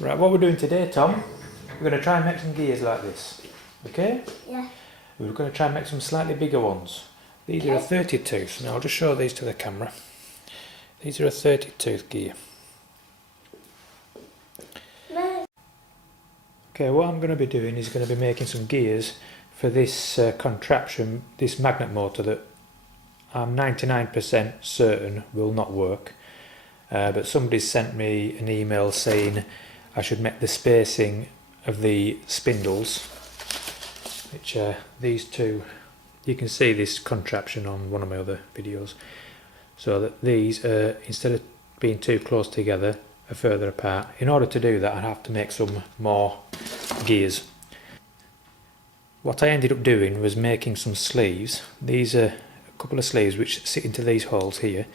Right, what we're doing today, Tom, we're going to try and make some gears like this. Okay? Yeah. We're going to try and make some slightly bigger ones. These are a 30 tooth. Now I'll just show these to the camera. These are a 30 tooth gear. No. Okay, what I'm going to be doing is going to be making some gears for this contraption, this magnet motor that I'm 99% certain will not work. But somebody sent me an email saying I should make the spacing of the spindles, which are these two. You can see this contraption on one of my other videos, so that these instead of being too close together are further apart. In order to do that, I'd have to make some more gears. What I ended up doing was making some sleeves. These are a couple of sleeves which sit into these holes here,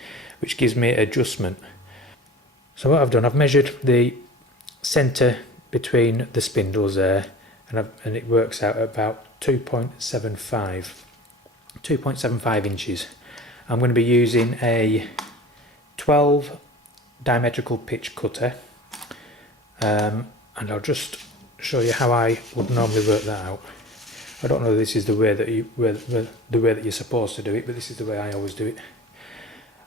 which gives me adjustment. So what I've done, I've measured the centre between the spindles there, and it works out at about 2.75 inches. I'm going to be using a 12 diametrical pitch cutter, and I'll just show you how I would normally work that out. I don't know if this is the way that you're supposed to do it, but this is the way I always do it.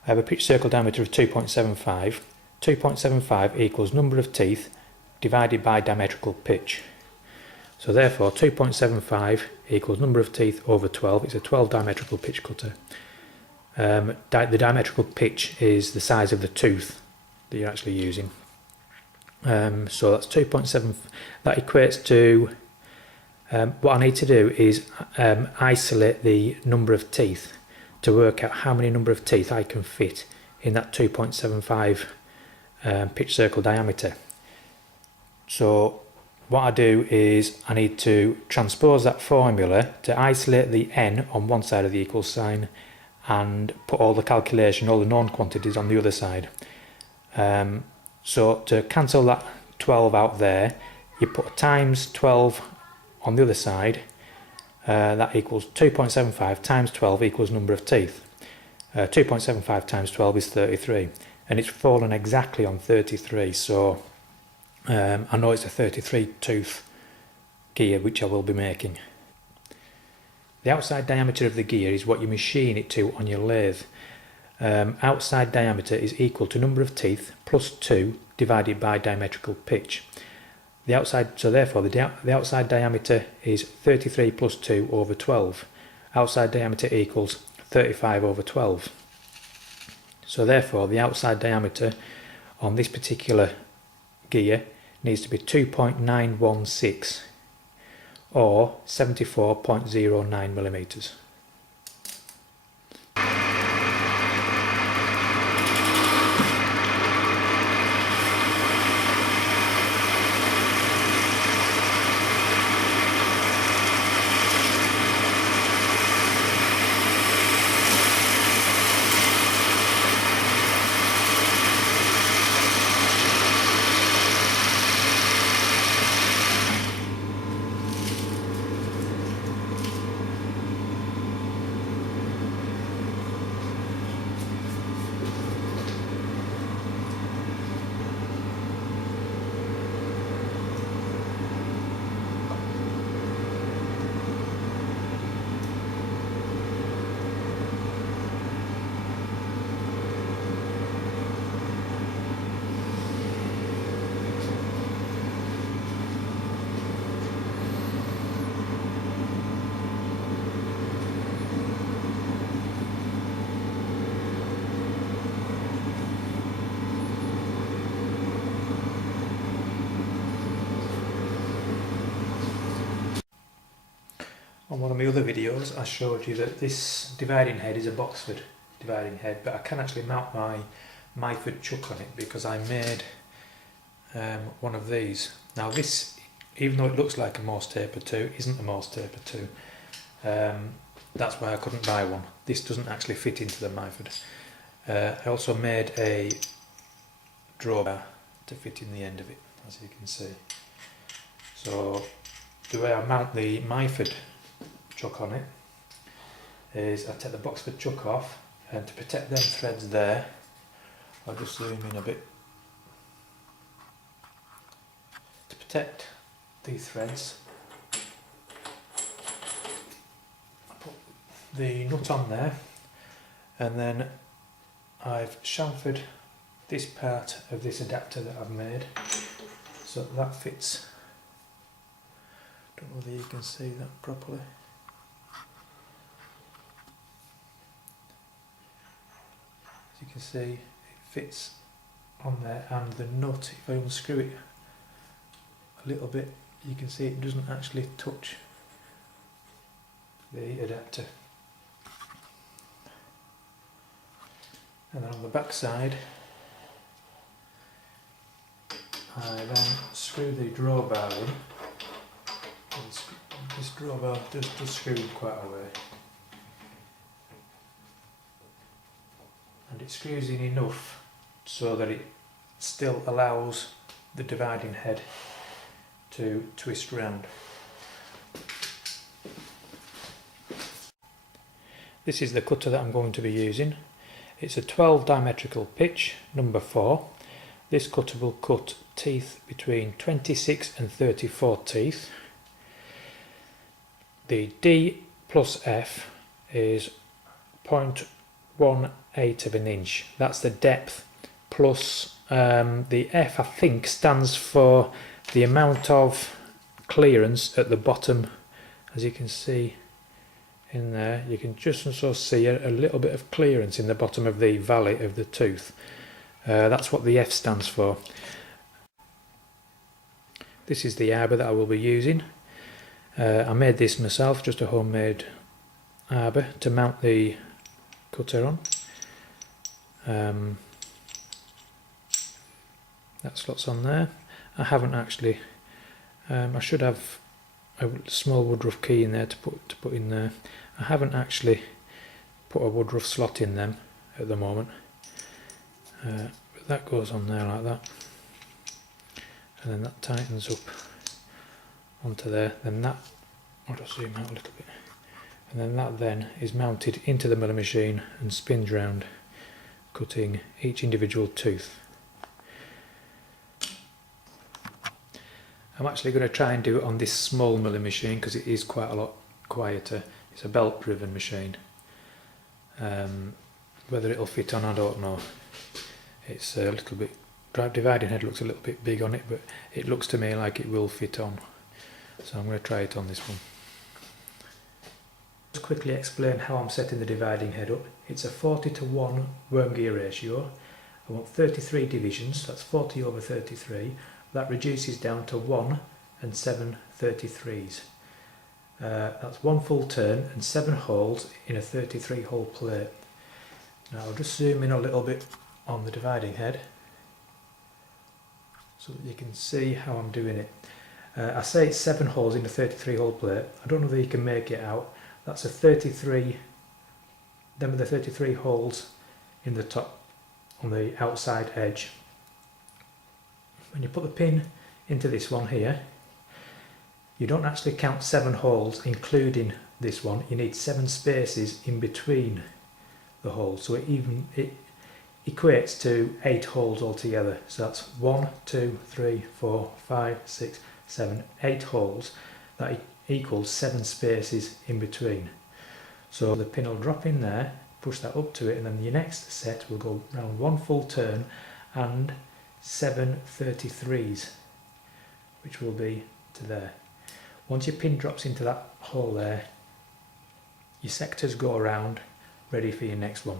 I have a pitch circle diameter of 2.75. 2.75 equals number of teeth divided by diametrical pitch. So therefore 2.75 equals number of teeth over 12. It's a 12 diametrical pitch cutter. The diametrical pitch is the size of the tooth that you're actually using. So that's 2.7. That equates to what I need to do is isolate the number of teeth to work out how many number of teeth I can fit in that 2.75 pitch circle diameter. So what I do is I need to transpose that formula to isolate the n on one side of the equal sign and put all the calculation, all the known quantities on the other side. So to cancel that 12 out there, you put times 12 on the other side. That equals 2.75 times 12 equals number of teeth. 2.75 times 12 is 33, and it's fallen exactly on 33, so I know it's a 33 tooth gear which I will be making. The outside diameter of the gear is what you machine it to on your lathe. Outside diameter is equal to number of teeth plus 2 divided by diametrical pitch. So therefore the outside diameter is 33 plus 2 over 12. Outside diameter equals 35 over 12. So therefore the outside diameter on this particular gear needs to be 2.916 or 74.09 millimeters. On one of my other videos I showed you that this dividing head is a Boxford dividing head, but I can actually mount my Myford chuck on it because I made one of these. Now this, even though it looks like a Morse taper 2, isn't a Morse taper 2. That's why I couldn't buy one. This doesn't actually fit into the Myford. I also made a drawbar to fit in the end of it, as you can see. So the way I mount the Myford chuck on it is I take the Boxford chuck off, and to protect them threads there, I'll just zoom in a bit. protect these threads, I put the nut on there, and then I've chamfered this part of this adapter that I've made so that fits. Don't know whether you can see that properly. As you can see, it fits on there, and the nut, if I unscrew it a little bit, you can see it doesn't actually touch the adapter. And then on the back side, I then screw the drawbar in. This drawbar does screw quite a way, and it screws in enough so that it still allows the dividing head to twist round. This is the cutter that I'm going to be using. It's a 12 diametrical pitch, number 4. This cutter will cut teeth between 26 and 34 teeth. The D plus F is 0.18 of an inch. That's the depth, plus the F, I think, stands for the amount of clearance at the bottom. As you can see in there, you can just sort of see a little bit of clearance in the bottom of the valley of the tooth. That's what the F stands for. This is the arbor that I will be using. I made this myself, just a homemade arbor to mount the cutter on. That slot's on there. I haven't actually. I should have a small woodruff key in there to put in there. I haven't actually put a woodruff slot in them at the moment. But that goes on there like that, and then that tightens up onto there. Then that, I'll just zoom out a little bit, and then that then is mounted into the milling machine and spins round, cutting each individual tooth. I'm actually going to try and do it on this small milling machine because it is quite a lot quieter. It's a belt driven machine. Whether it'll fit on, I don't know. It's a little bit, dividing head looks a little bit big on it, but it looks to me like it will fit on. So I'm going to try it on this one. Just quickly explain how I'm setting the dividing head up. It's a 40:1 worm gear ratio. I want 33 divisions, that's 40 over 33. That reduces down to 1 and 7 33s. That's 1 full turn and 7 holes in a 33 hole plate. Now I'll just zoom in a little bit on the dividing head so that you can see how I'm doing it. I say it's 7 holes in a 33 hole plate. I don't know whether you can make it out. That's a 33, them are the 33 holes in the top on the outside edge. When you put the pin into this one here, you don't actually count 7 holes including this one. You need 7 spaces in between the holes, so it equates to 8 holes altogether. So that's 1, 2, 3, 4, 5, 6, 7, 8 holes. That equals 7 spaces in between. So the pin will drop in there, push that up to it, and then your next set will go round 1 full turn and 7 33s, which will be to there. Once your pin drops into that hole there, your sectors go around, ready for your next one.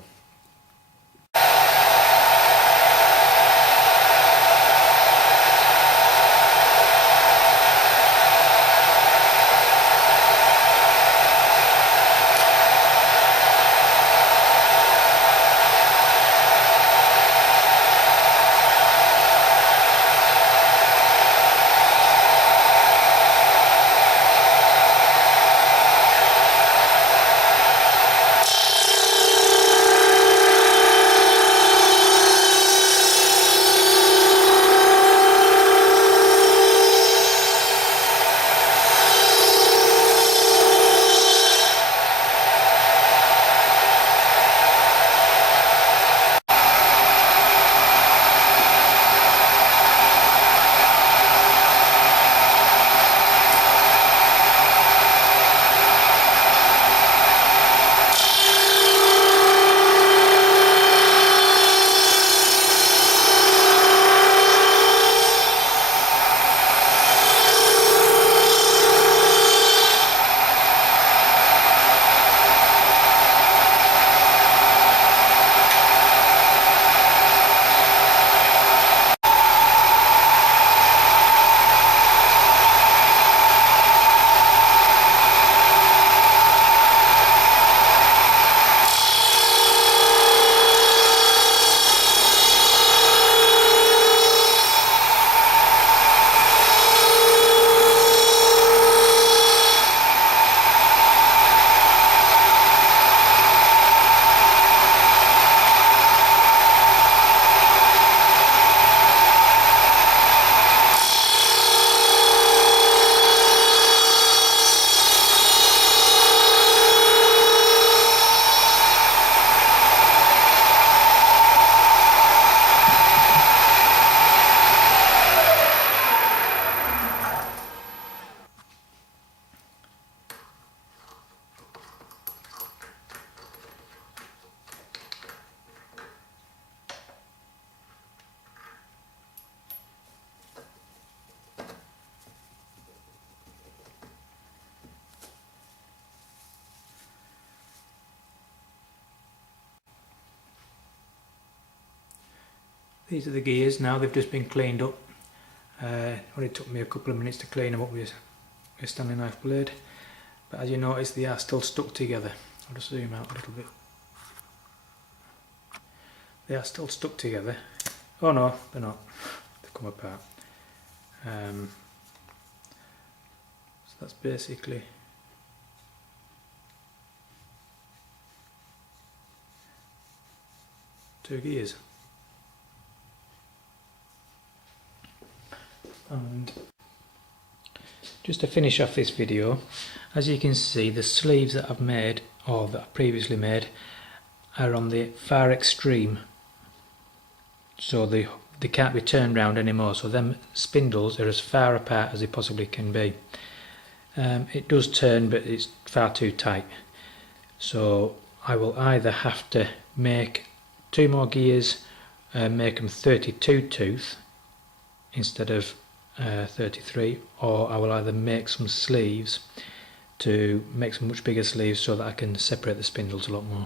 These are the gears now, they've just been cleaned up. It only took me a couple of minutes to clean them up with a Stanley knife blade. But as you notice, they are still stuck together. I'll just zoom out a little bit. They are still stuck together. Oh no, they're not. They've come apart. So that's basically two gears. And just to finish off this video, as you can see, the sleeves that I've made, or that I previously made, are on the far extreme, so they can't be turned round anymore, so them spindles are as far apart as they possibly can be. It does turn, but it's far too tight, so I will either have to make 2 more gears and make them 32 tooth instead of 33, or I will either make some sleeves to make some much bigger sleeves so that I can separate the spindles a lot more.